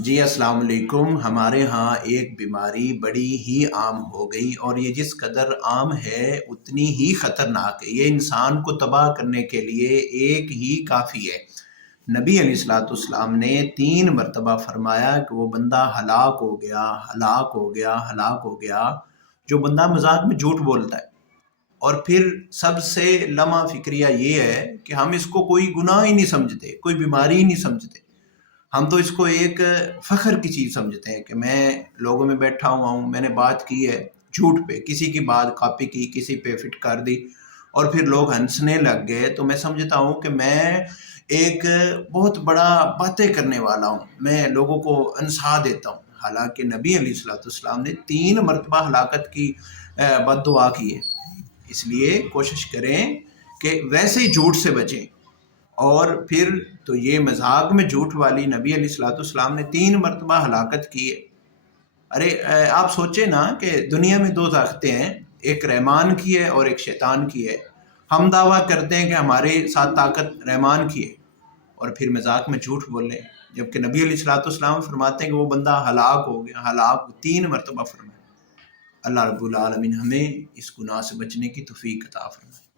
جی السلام علیکم۔ ہمارے ہاں ایک بیماری بڑی ہی عام ہو گئی، اور یہ جس قدر عام ہے اتنی ہی خطرناک ہے۔ یہ انسان کو تباہ کرنے کے لیے ایک ہی کافی ہے۔ نبی علیہ السلام نے 3 مرتبہ فرمایا کہ وہ بندہ ہلاک ہو گیا، ہلاک ہو گیا، ہلاک ہو گیا، جو بندہ مذاق میں جھوٹ بولتا ہے۔ اور پھر سب سے لمحہ فکریہ یہ ہے کہ ہم اس کو کوئی گناہ ہی نہیں سمجھتے، کوئی بیماری ہی نہیں سمجھتے۔ ہم تو اس کو ایک فخر کی چیز سمجھتے ہیں کہ میں لوگوں میں بیٹھا ہوا ہوں، میں نے بات کی ہے جھوٹ پہ، کسی کی بات کاپی کی، کسی پہ فٹ کر دی، اور پھر لوگ ہنسنے لگ گئے، تو میں سمجھتا ہوں کہ میں ایک بہت بڑا باتیں کرنے والا ہوں، میں لوگوں کو ہنسا دیتا ہوں۔ حالانکہ نبی علیہ السلام نے 3 مرتبہ ہلاکت کی بد دعا کی ہے۔ اس لیے کوشش کریں کہ ویسے ہی جھوٹ سے بچیں۔ اور پھر تو یہ مذاق میں جھوٹ والی نبی علیہ السلام نے 3 مرتبہ ہلاکت کی ہے۔ ارے آپ سوچیں نا کہ دنیا میں 2 طاقتیں ہیں، ایک رحمان کی ہے اور ایک شیطان کی ہے۔ ہم دعویٰ کرتے ہیں کہ ہمارے ساتھ طاقت رحمان کی ہے، اور پھر مذاق میں جھوٹ بول لیں، جبکہ نبی علیہ السلام فرماتے ہیں کہ وہ بندہ ہلاک ہو گیا، ہلاک 3 مرتبہ فرمایا۔ اللہ رب العالمین ہمیں اس گناہ سے بچنے کی توفیق عطا فرمائے۔